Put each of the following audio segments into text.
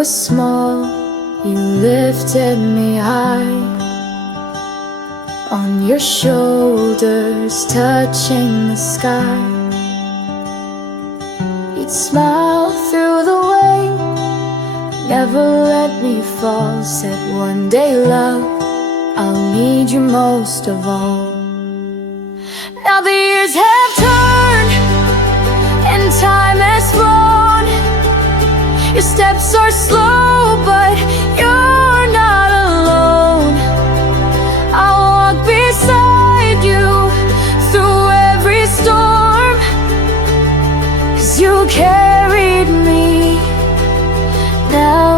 was small, you lifted me high. On your shoulders, touching the sky. You'd smile through the way, never let me fall. Said one day, love, I'll need you most of all. Now the years have turned and time has flown. Your steps are slow, but you're not alone. I'll walk beside you through every storm, 'cause you carried me. Now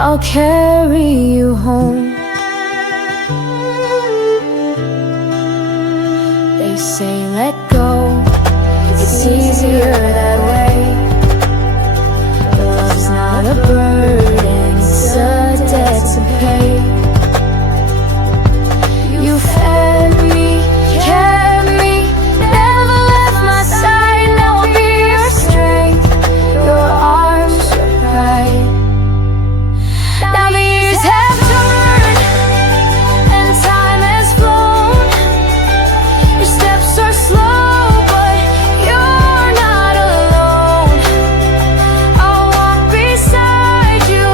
I'll carry you home. They say let go, it's easier that way. Love's not a burden, it's a debt to pay. You fed me, kept me, never left my side. Now I'll be your strength, your arms, your pride. Now the years have turned and time has flown. Your steps are slow, but you're not alone. I'll walk beside you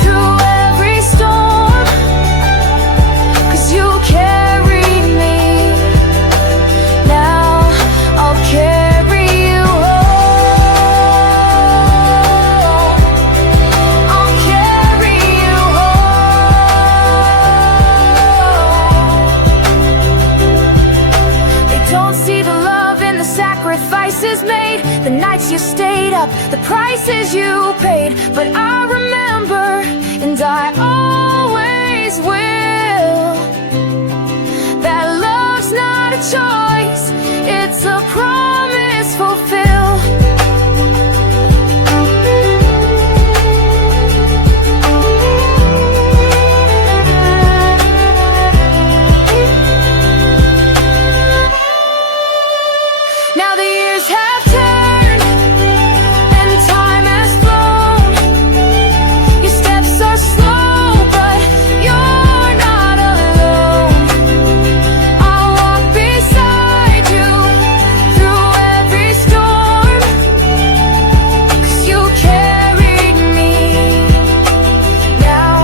through every storm, 'cause you carried me. Now I'll carry you home. I'll carry you home. They don't see the love and the sacrifices made, the nights you stayed up, the prices you paid. But I remember, and I always will, that love's not a choice, it's a promise fulfilled. Now the years have turned and time has flown. Your steps are slow, but you're not alone. I'll walk beside you through every storm, 'cause you carried me. Now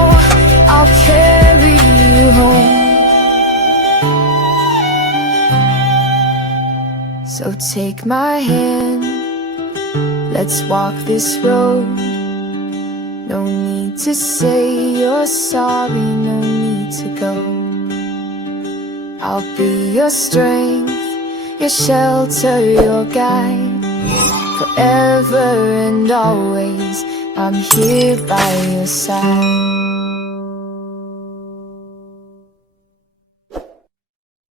I'll carry you home. So take my hand, let's walk this road. No need to say you're sorry, no need to go. I'll be your strength, your shelter, your guide. Forever and always, I'm here by your side.